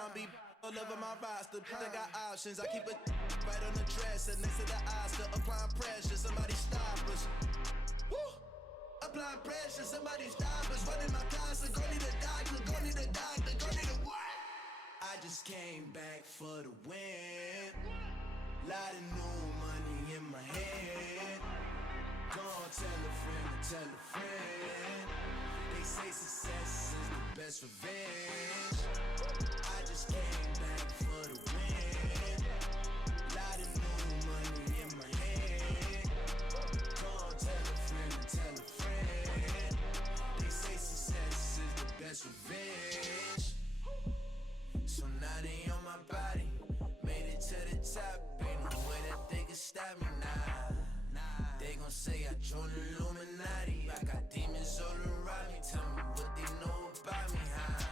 R&B all over my roster. They got options. I keep it right on the dresser next to the Oscar. Applying pressure, somebody stop us. Woo! Applying pressure, somebody stop us. Running my closet, go need a doctor, go need a doctor, go need a what? I just came back for the win. Lot of new money in my hand. Go on, tell a friend and tell a friend. They say success is the best revenge. I just came back for the win. Lot of new money in my hand. Go on, tell a friend and tell a friend. They say success is the best revenge. So now they on my body. Made it to the top. Ain't no way that they can stop me now. They gon' say I joined the Illuminati. I got demons all around me. Tell me what they know about me, huh?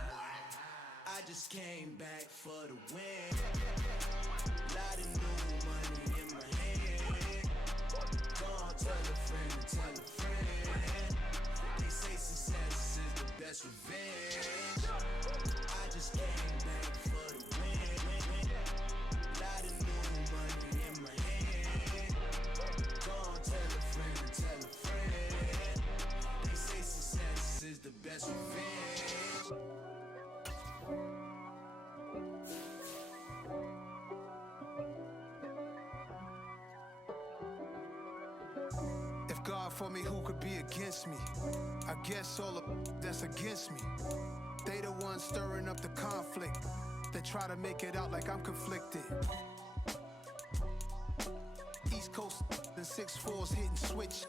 I just came back for the win. Lot of new money in my hand. Go on, tell a friend and tell a friend. They say success is the best revenge. I just came back for the win. Lot of new money in my hand. Go on, tell a friend and tell a friend. They say success is the best revenge. If God for me, who could be against me? I guess all the that's against me. They the ones stirring up the conflict. They try to make it out like I'm conflicted. East Coast and 6'4's hitting switch.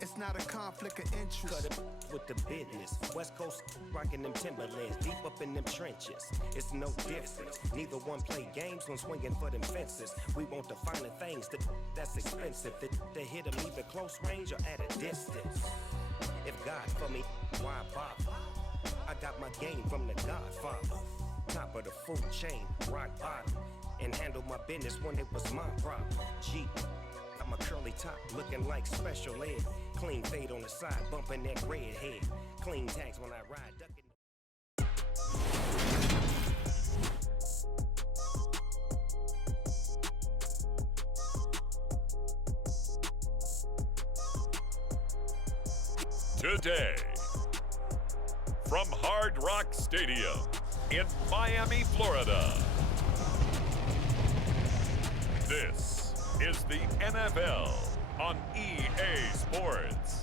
It's not a conflict of interest. Cut it with the business. West Coast rocking them Timberlands, deep up in them trenches. It's no difference. Neither one play games when swinging for them fences. We want the finer things that's expensive. To hit them either close range or at a distance. If God for me, why bother? I got my game from the Godfather. Top of the food chain, rock bottom. And handle my business when it was my problem. G. I'm a curly top, looking like special ed. Clean fade on the side, bumping that red head. Clean tags when I ride, ducking. Today, from Hard Rock Stadium in Miami, Florida, this is the NFL on EA Sports.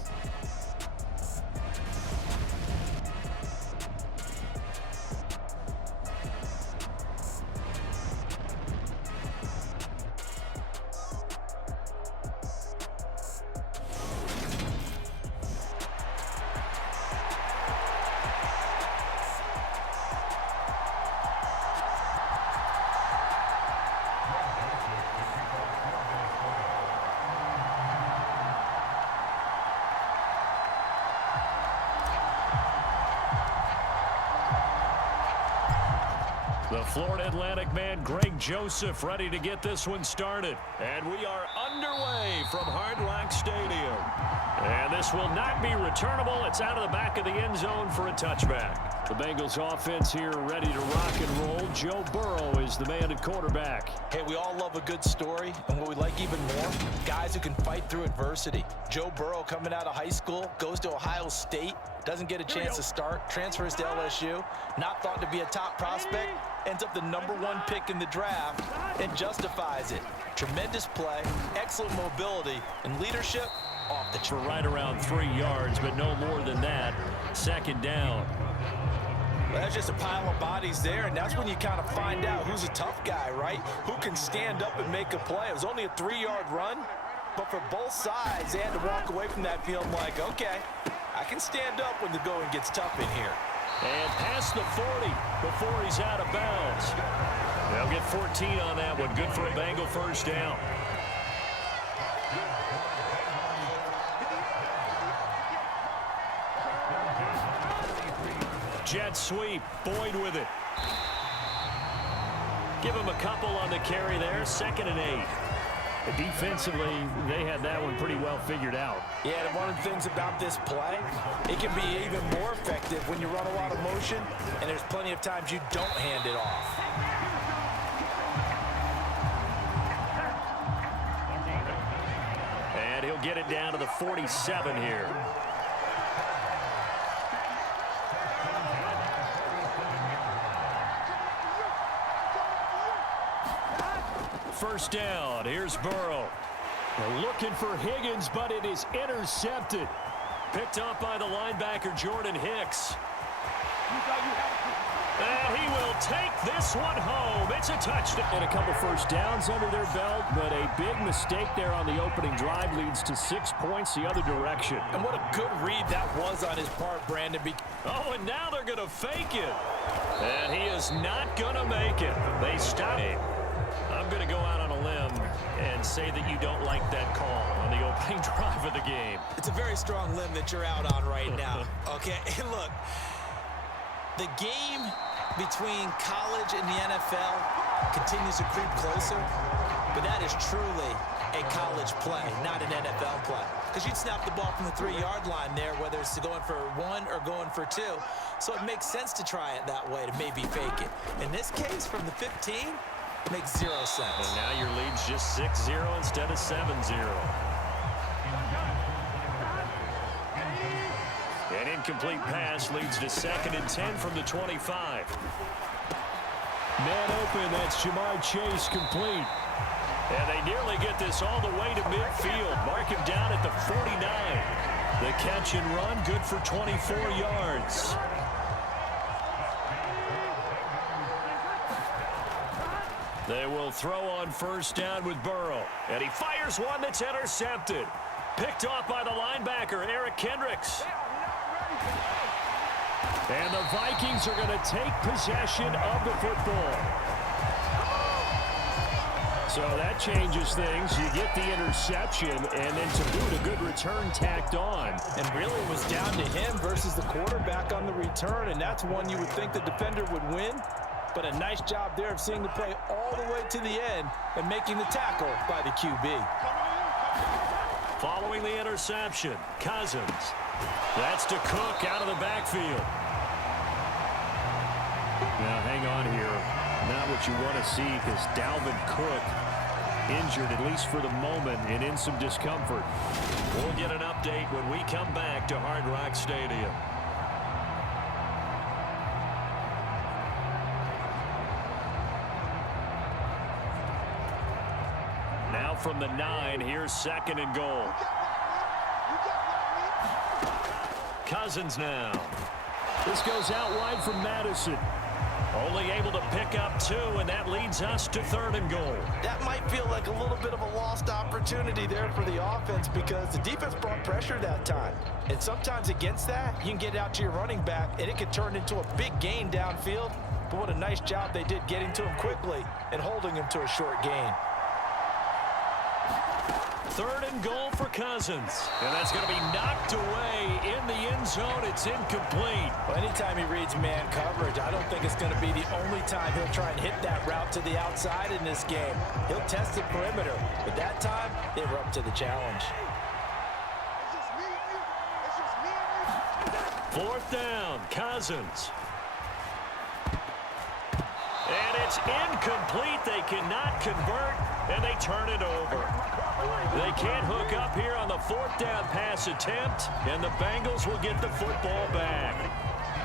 The Florida Atlantic man, Greg Joseph, ready to get this one started. And we are underway from Hard Rock Stadium. And this will not be returnable. It's out of the back of the end zone for a touchback. The Bengals offense here ready to rock and roll. Joe Burrow is the man at quarterback. Hey, we all love a good story, and what we like even more, guys who can fight through adversity. Joe Burrow coming out of high school, goes to Ohio State, doesn't get a chance to start, transfers to LSU, not thought to be a top prospect, ends up the #1 pick in the draft, and justifies it. Tremendous play, excellent mobility, and leadership off the for right around 3 yards, but no more than that. Second down. Well, that's just a pile of bodies there, and that's when you kind of find out who's a tough guy, right? Who can stand up and make a play. It was only a 3-yard run, but for both sides, they had to walk away from that feeling like, okay, I can stand up when the going gets tough in here. And past the 40 before he's out of bounds. They'll get 14 on that one. Good for a Bengal first down. Jet sweep, Boyd with it. Give him a couple on the carry there, 2nd and 8. Defensively, they had that one pretty well figured out. Yeah, and one of the things about this play, it can be even more effective when you run a lot of motion, and there's plenty of times you don't hand it off. And he'll get it down to the 47 here. First down. Here's Burrow. They're looking for Higgins, but it is intercepted. Picked up by the linebacker, Jordan Hicks. And he will take this one home. It's a touchdown. And a couple first downs under their belt, but a big mistake there on the opening drive leads to 6 points the other direction. And what a good read that was on his part, Brandon. Oh, and now they're going to fake it. And he is not going to make it. They stop it. I'm going to go out on a limb and say that you don't like that call on the opening drive of the game. It's a very strong limb that you're out on right now. Okay, and look, the game between college and the NFL continues to creep closer, but that is truly a college play, not an NFL play. Because you'd snap the ball from the 3-yard line there, whether it's going for 1 or going for 2. So it makes sense to try it that way, to maybe fake it. In this case, from the 15, makes 0 sense. And now your lead's just 6-0 instead of 7-0. An incomplete pass leads to 2nd and 10 from the 25. Man open, that's Jamar Chase complete. And they nearly get this all the way to midfield. Mark him down at the 49. The catch and run, good for 24 yards. They will throw on first down with Burrow. And he fires one that's intercepted. Picked off by the linebacker, Eric Kendricks. And the Vikings are going to take possession of the football. So that changes things. You get the interception, and then to boot, a good return tacked on. And really it was down to him versus the quarterback on the return, and that's one you would think the defender would win. But a nice job there of seeing the play all the way to the end and making the tackle by the QB. Following the interception, Cousins. That's to Cook out of the backfield. Now, hang on here. Not what you want to see because Dalvin Cook injured, at least for the moment, and in some discomfort. We'll get an update when we come back to Hard Rock Stadium. Now from the 9, here's 2nd and goal. Cousins now. This goes out wide from Madison. Only able to pick up 2, and that leads us to 3rd and goal. That might feel like a little bit of a lost opportunity there for the offense because the defense brought pressure that time. And sometimes against that, you can get out to your running back, and it could turn into a big gain downfield. But what a nice job they did getting to him quickly and holding him to a short gain. 3rd and goal for Cousins. And that's going to be knocked away in the end zone. It's incomplete. Well, anytime he reads man coverage, I don't think it's going to be the only time he'll try and hit that route to the outside in this game. He'll test the perimeter, but that time, they were up to the challenge. 4th down, Cousins. And it's incomplete. They cannot convert, and they turn it over. They can't hook up here on the 4th down pass attempt, and the Bengals will get the football back.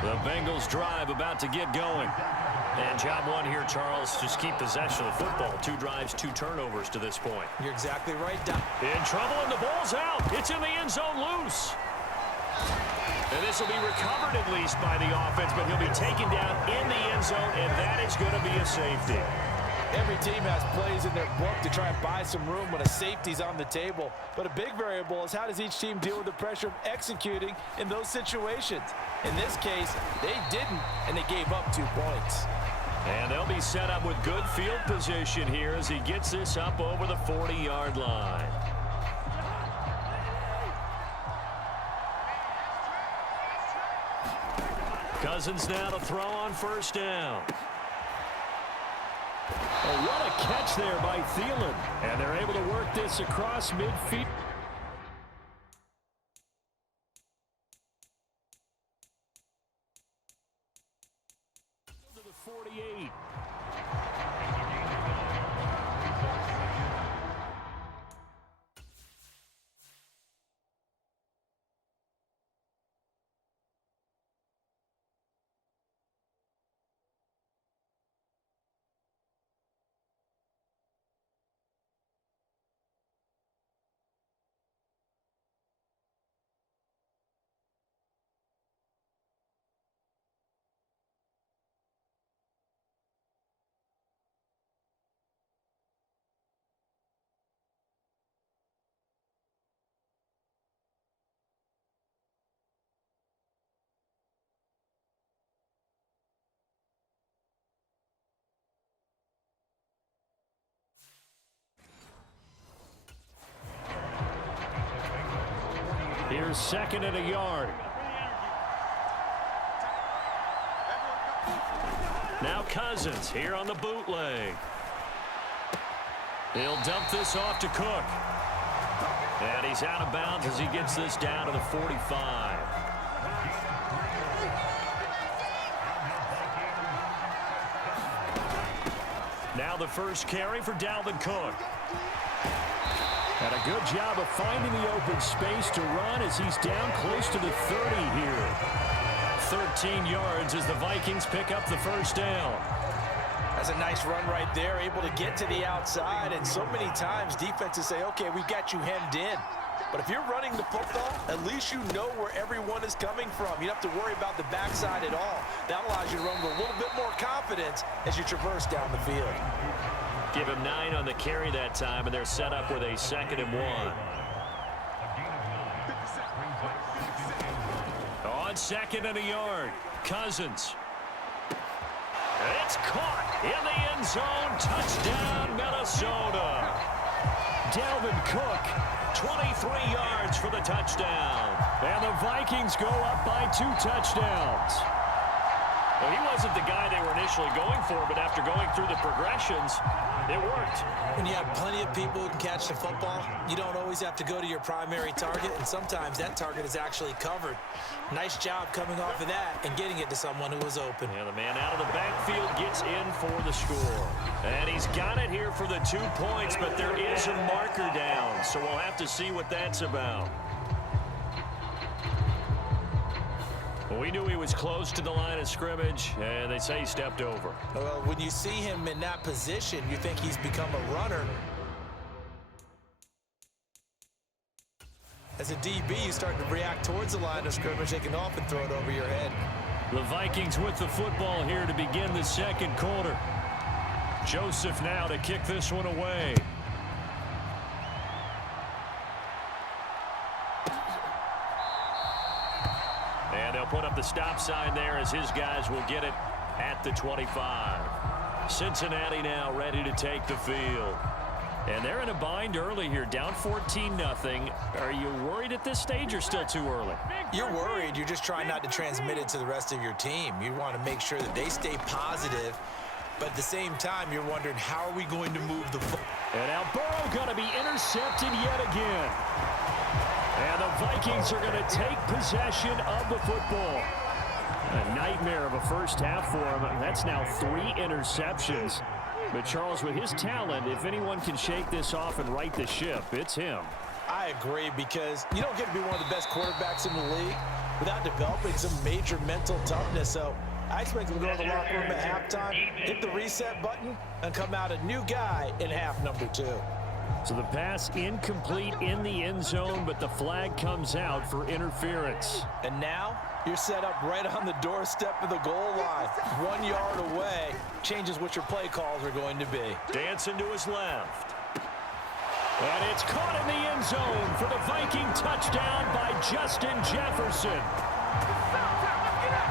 The Bengals drive about to get going. And job one here, Charles, just keep possession of the football. 2 drives, 2 turnovers to this point. You're exactly right, Doc. In trouble, and the ball's out. It's in the end zone loose. And this will be recovered at least by the offense, but he'll be taken down in the end zone, and that is going to be a safety. Every team has plays in their book to try and buy some room when a safety's on the table. But a big variable is how does each team deal with the pressure of executing in those situations. In this case, they didn't, and they gave up 2 points. And they'll be set up with good field position here as he gets this up over the 40-yard line. Cousins now to throw on first down. Oh, what a catch there by Thielen. And they're able to work this across midfield. To the 48. Here's second and a yard. Now Cousins here on the bootleg. He'll dump this off to Cook. And he's out of bounds as he gets this down to the 45. Now the first carry for Dalvin Cook. And a good job of finding the open space to run as he's down close to the 30 here. 13 yards as the Vikings pick up the first down. That's a nice run right there, able to get to the outside. And so many times defenses say, okay, we got you hemmed in. But if you're running the football, at least you know where everyone is coming from. You don't have to worry about the backside at all. That allows you to run with a little bit more confidence as you traverse down the field. Give him 9 on the carry that time, and they're set up with a 2nd and 1. On 2nd and a yard, Cousins. It's caught in the end zone. Touchdown, Minnesota. Dalvin Cook, 23 yards for the touchdown. And the Vikings go up by 2 touchdowns. Well, he wasn't the guy they were initially going for, but after going through the progressions, it worked. When you have plenty of people who can catch the football, you don't always have to go to your primary target, and sometimes that target is actually covered. Nice job coming off of that and getting it to someone who was open. And the man out of the backfield gets in for the score. And he's got it here for the 2 points, but there is a marker down, so we'll have to see what that's about. Well, we knew he was close to the line of scrimmage, and they say he stepped over. Well, when you see him in that position, you think he's become a runner. As a DB, you start to react towards the line of scrimmage. They can often throw it over your head. The Vikings with the football here to begin the second quarter. Joseph now to kick this one away. And they'll put up the stop sign there as his guys will get it at the 25. Cincinnati now ready to take the field. And they're in a bind early here, down 14-0. Are you worried at this stage or still too early? You're worried. You're just trying not to transmit it to the rest of your team. You want to make sure that they stay positive, but at the same time, you're wondering, how are we going to move the ball? And now Burrow going to be intercepted yet again. And the Vikings are going to take possession of the football. A nightmare of a first half for him. That's now 3 interceptions. But Charles, with his talent, if anyone can shake this off and right the ship, it's him. I agree, because you don't get to be one of the best quarterbacks in the league without developing some major mental toughness. So I expect him to go to the locker room at halftime, hit the reset button, and come out a new guy in half number 2. So the pass incomplete in the end zone, but the flag comes out for interference. And now you're set up right on the doorstep of the goal line. 1 yard away changes what your play calls are going to be. Dancing to his left. And it's caught in the end zone for the Viking touchdown by Justin Jefferson.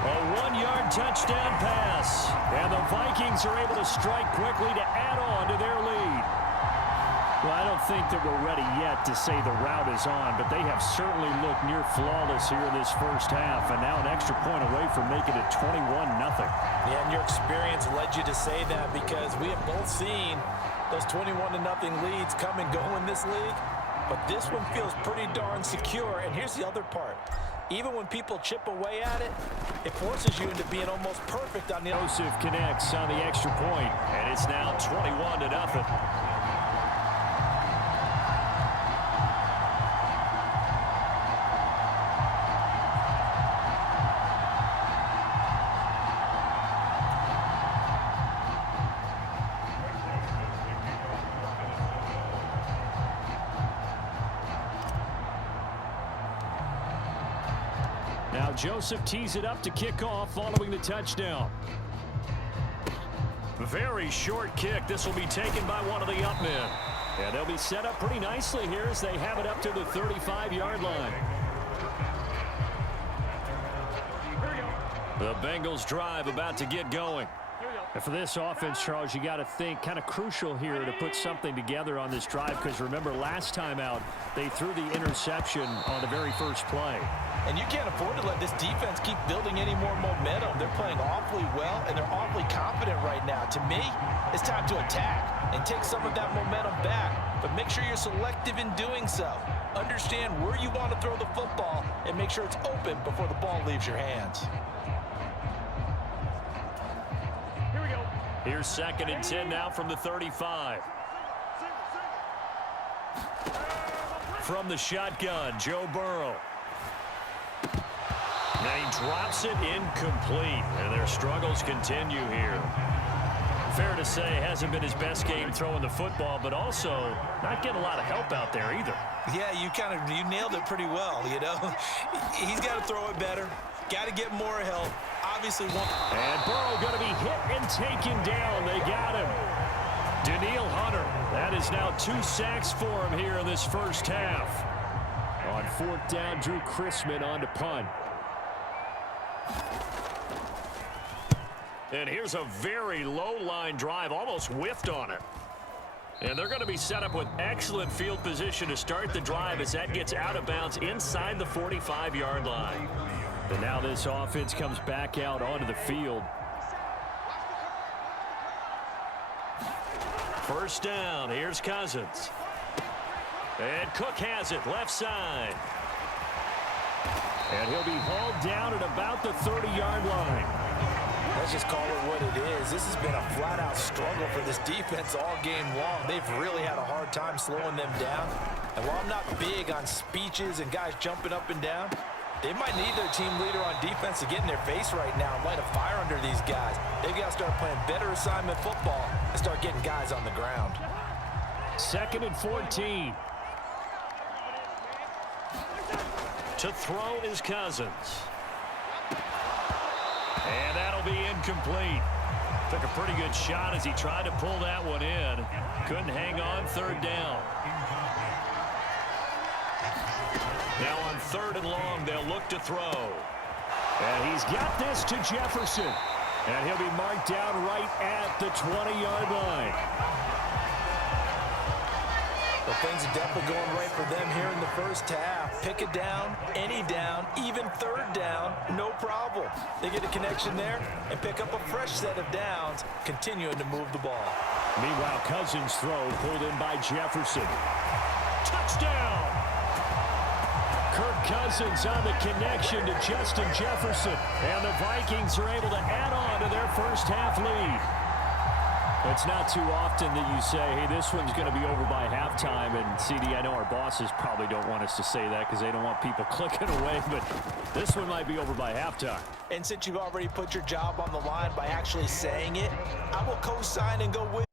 A 1-yard touchdown pass. And the Vikings are able to strike quickly to add on to their lead. Well, I don't think that we're ready yet to say the route is on, but they have certainly looked near flawless here this first half, and now an extra point away from making it 21-0. Yeah, and your experience led you to say that because we have both seen those 21-0 leads come and go in this league, but this one feels pretty darn secure. And here's the other part. Even when people chip away at it, it forces you into being almost perfect on the other. Joseph connects on the extra point, and it's now 21-0. Now Joseph tees it up to kick off following the touchdown. Very short kick. This will be taken by one of the up men. And they'll be set up pretty nicely here as they have it up to the 35-yard line. The Bengals drive about to get going. And for this offense, Charles, you got to think kind of crucial here to put something together on this drive because remember last time out they threw the interception on the very first play. And you can't afford to let this defense keep building any more momentum. They're playing awfully well, and they're awfully confident right now. To me, it's time to attack and take some of that momentum back. But make sure you're selective in doing so. Understand where you want to throw the football and make sure it's open before the ball leaves your hands. Here's 2nd and 10 now from the 35. From the shotgun, Joe Burrow. And he drops it incomplete. And their struggles continue here. Fair to say, hasn't been his best game throwing the football, but also not getting a lot of help out there either. Yeah, you nailed it pretty well, you know. He's got to throw it better. Got to get more help. Obviously one. And Burrow going to be hit and taken down. They got him. Danielle Hunter. That is now 2 sacks for him here in this first half. On 4th down, Drew Chrisman on to punt. And here's a very low line drive, almost whiffed on it. And they're going to be set up with excellent field position to start the drive as that gets out of bounds inside the 45-yard line. And now this offense comes back out onto the field. First down, here's Cousins. And Cook has it, left side. And he'll be hauled down at about the 30-yard line. Let's just call it what it is. This has been a flat-out struggle for this defense all game long. They've really had a hard time slowing them down. And while I'm not big on speeches and guys jumping up and down, they might need their team leader on defense to get in their face right now and light a fire under these guys. They've got to start playing better assignment football and start getting guys on the ground. 2nd and 14. To throw is Cousins. And that'll be incomplete. Took a pretty good shot as he tried to pull that one in. Couldn't hang on, 3rd down. Now on 3rd and long, they'll look to throw. And he's got this to Jefferson. And he'll be marked down right at the 20-yard line. Well, things are definitely going right for them here in the first half. Pick a down, any down, even 3rd down, no problem. They get a connection there and pick up a fresh set of downs, continuing to move the ball. Meanwhile, Cousins' throw pulled in by Jefferson. Touchdown! Kirk Cousins on the connection to Justin Jefferson. And the Vikings are able to add on to their first half lead. It's not too often that you say, hey, this one's going to be over by halftime. And, CD, I know our bosses probably don't want us to say that because they don't want people clicking away. But this one might be over by halftime. And since you've already put your job on the line by actually saying it, I will co-sign and go with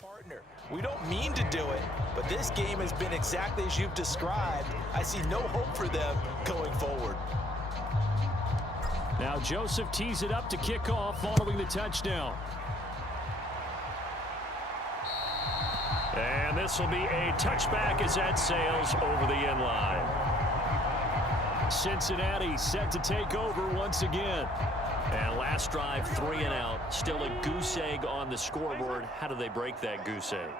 partner. We don't mean to do it, but this game has been exactly as you've described. I see no hope for them going forward. Now Joseph tees it up to kick off following the touchdown. And this will be a touchback as that sails over the end line. Cincinnati set to take over once again. And last drive, 3 and out. Still a goose egg on the scoreboard. How do they break that goose egg?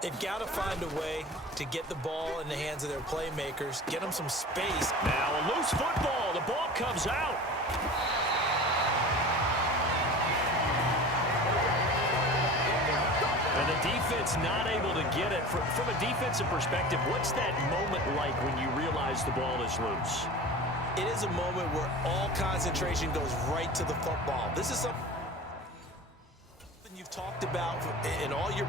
They've got to find a way to get the ball in the hands of their playmakers, get them some space. Now a loose football. The ball comes out. And the defense not able to get it. From a defensive perspective, what's that moment like when you realize the ball is loose? It is a moment where all concentration goes right to the football. This is something you've talked about in all your...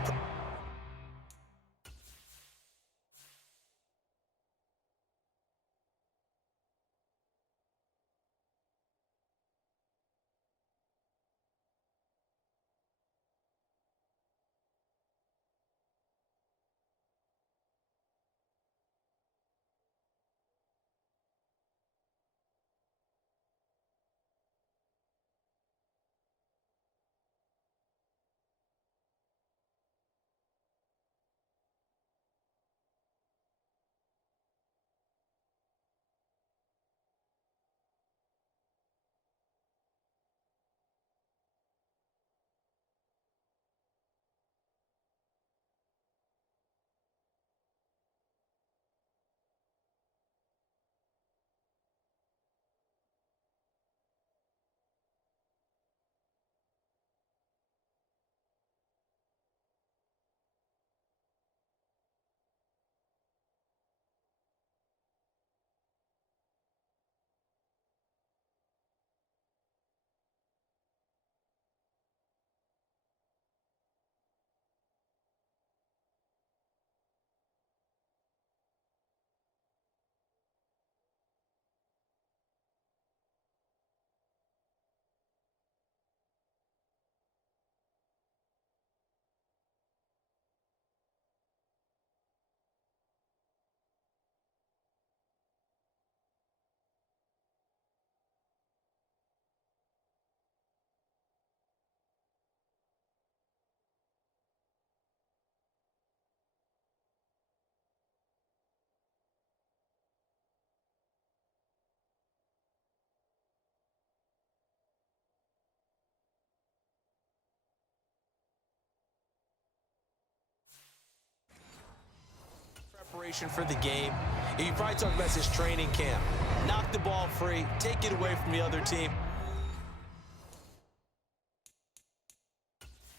Preparation for the game. You probably talk about this training camp. Knock the ball free, take it away from the other team.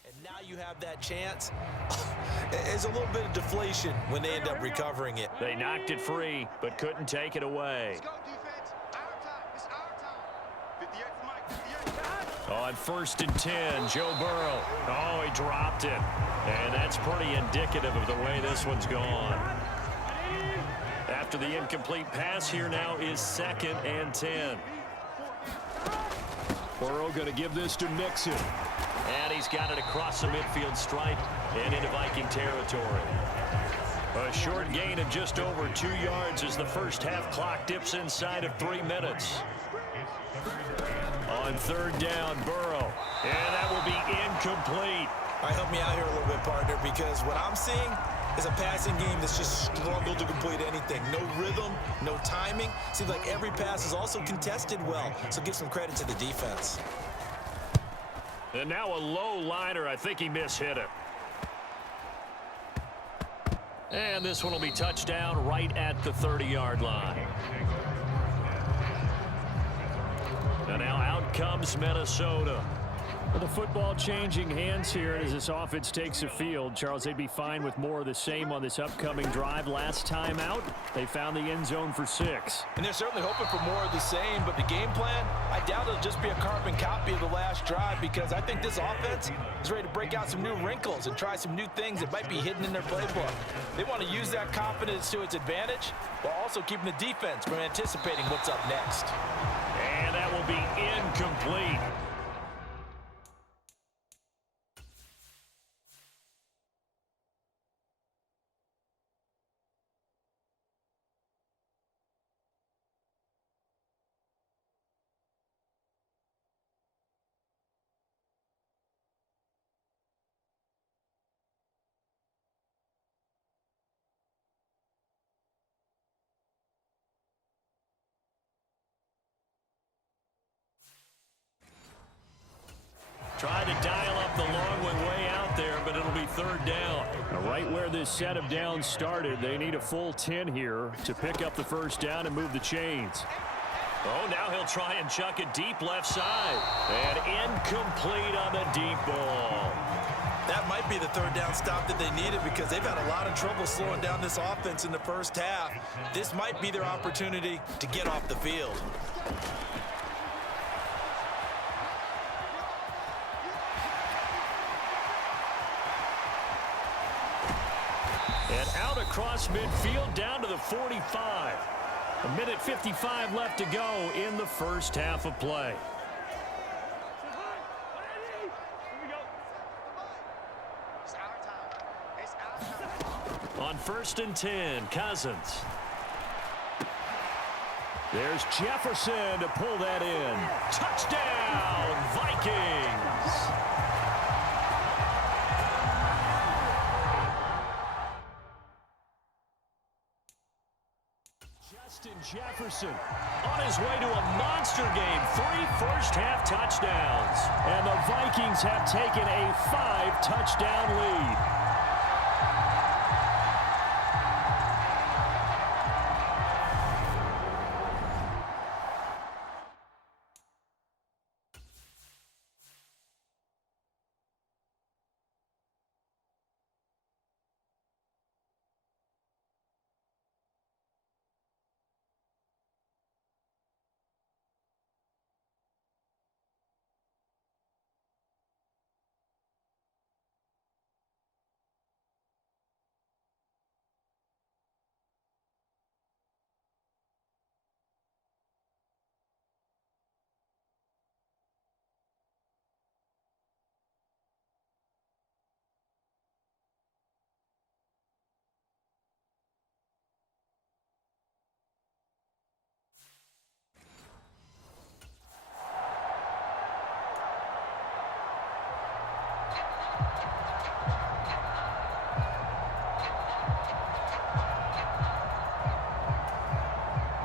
And now you have that chance. There's a little bit of deflation when they end up recovering it. They knocked it free, but couldn't take it away. On 1st and 10, Joe Burrow. Oh, he dropped it. And that's pretty indicative of the way this one's gone. After the incomplete pass, here now is 2nd and 10. Burrow going to give this to Mixon. And he's got it across the midfield stripe and into Viking territory. A short gain of just over 2 yards as the first half clock dips inside of 3 minutes. On 3rd down, Burrow. And that will be incomplete. All right, help me out here a little bit, partner, because what I'm seeing is a passing game that's just struggled to complete anything. No rhythm, no timing. Seems like every pass is also contested well, so give some credit to the defense. And now a low liner. I think he mishit it. And this one will be touchdown right at the 30-yard line. And now out comes Minnesota. Well, the football changing hands here as this offense takes the field. Charles, they'd be fine with more of the same on this upcoming drive. Last time out, they found the end zone for 6. And they're certainly hoping for more of the same, but the game plan, I doubt it'll just be a carbon copy of the last drive, because I think this offense is ready to break out some new wrinkles and try some new things that might be hidden in their playbook. They want to use that confidence to its advantage while also keeping the defense from anticipating what's up next. And that will be incomplete. third down. Now, right where this set of downs started, they need a full 10 here to pick up the first down and move the chains. Oh, now he'll try and chuck it deep left side. And incomplete on the deep ball. That might be the third down stop that they needed because they've had a lot of trouble slowing down this offense in the first half. This might be their opportunity to get off the field. And out across midfield down to the 45. A minute 55 left to go in the first half of play. On 1st and 10, Cousins. There's Jefferson to pull that in. Touchdown, Vikings! Justin Jefferson on his way to a monster game. 3 first-half touchdowns. And the Vikings have taken a 5-touchdown lead.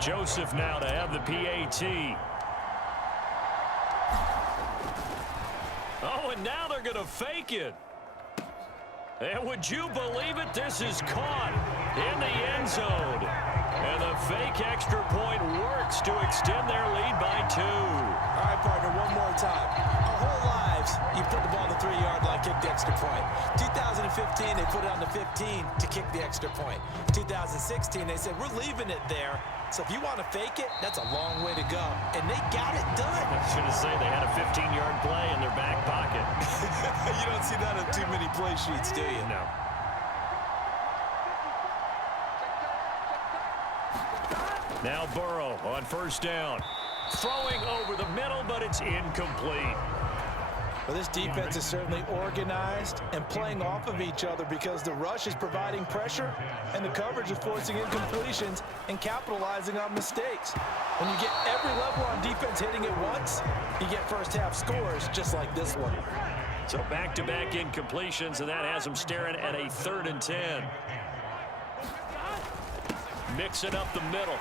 Joseph now to have the PAT. Oh, and now they're going to fake it. And would you believe it? This is caught in the end zone. And the fake extra point works to extend their lead by 2. All right, partner, one more time. Our whole lives, you put the ball on the 3-yard line, kick the extra point. 2015, they put it on the 15 to kick the extra point. 2016, they said, we're leaving it there. So if you want to fake it, that's a long way to go. And they got it done. I should have said they had a 15-yard play in their back pocket. You don't see that on too many play sheets, do you? No. Now Burrow on 1st down. Throwing over the middle, but it's incomplete. Well, this defense is certainly organized and playing off of each other because the rush is providing pressure and the coverage is forcing incompletions and capitalizing on mistakes. When you get every level on defense hitting it once, you get first-half scores just like this one. So back-to-back incompletions, and that has them staring at a 3rd and 10. Mix it up the middle.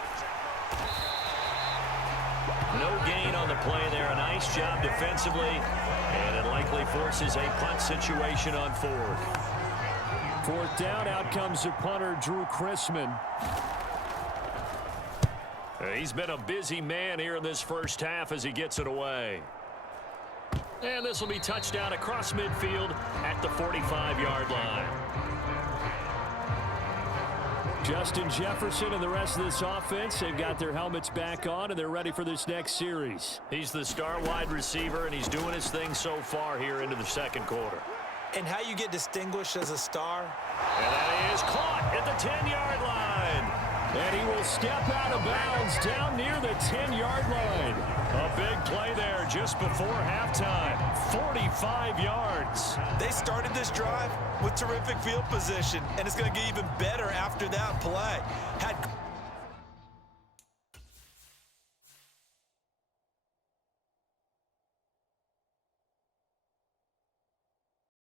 No gain on the play there. A nice job defensively, and it likely forces a punt situation on 4th. 4th down, out comes the punter, Drew Chrisman. He's been a busy man here in this first half as he gets it away. And this will be touchdown across midfield at the 45-yard line. Justin Jefferson and the rest of this offense, they've got their helmets back on, and they're ready for this next series. He's the star wide receiver, and he's doing his thing so far here into the 2nd quarter. And how you get distinguished as a star? And that is caught at the 10-yard line. And he will step out of bounds down near the 10-yard line. A big play there just before halftime. 45 yards. They started this drive with terrific field position, and it's going to get even better after that play. Had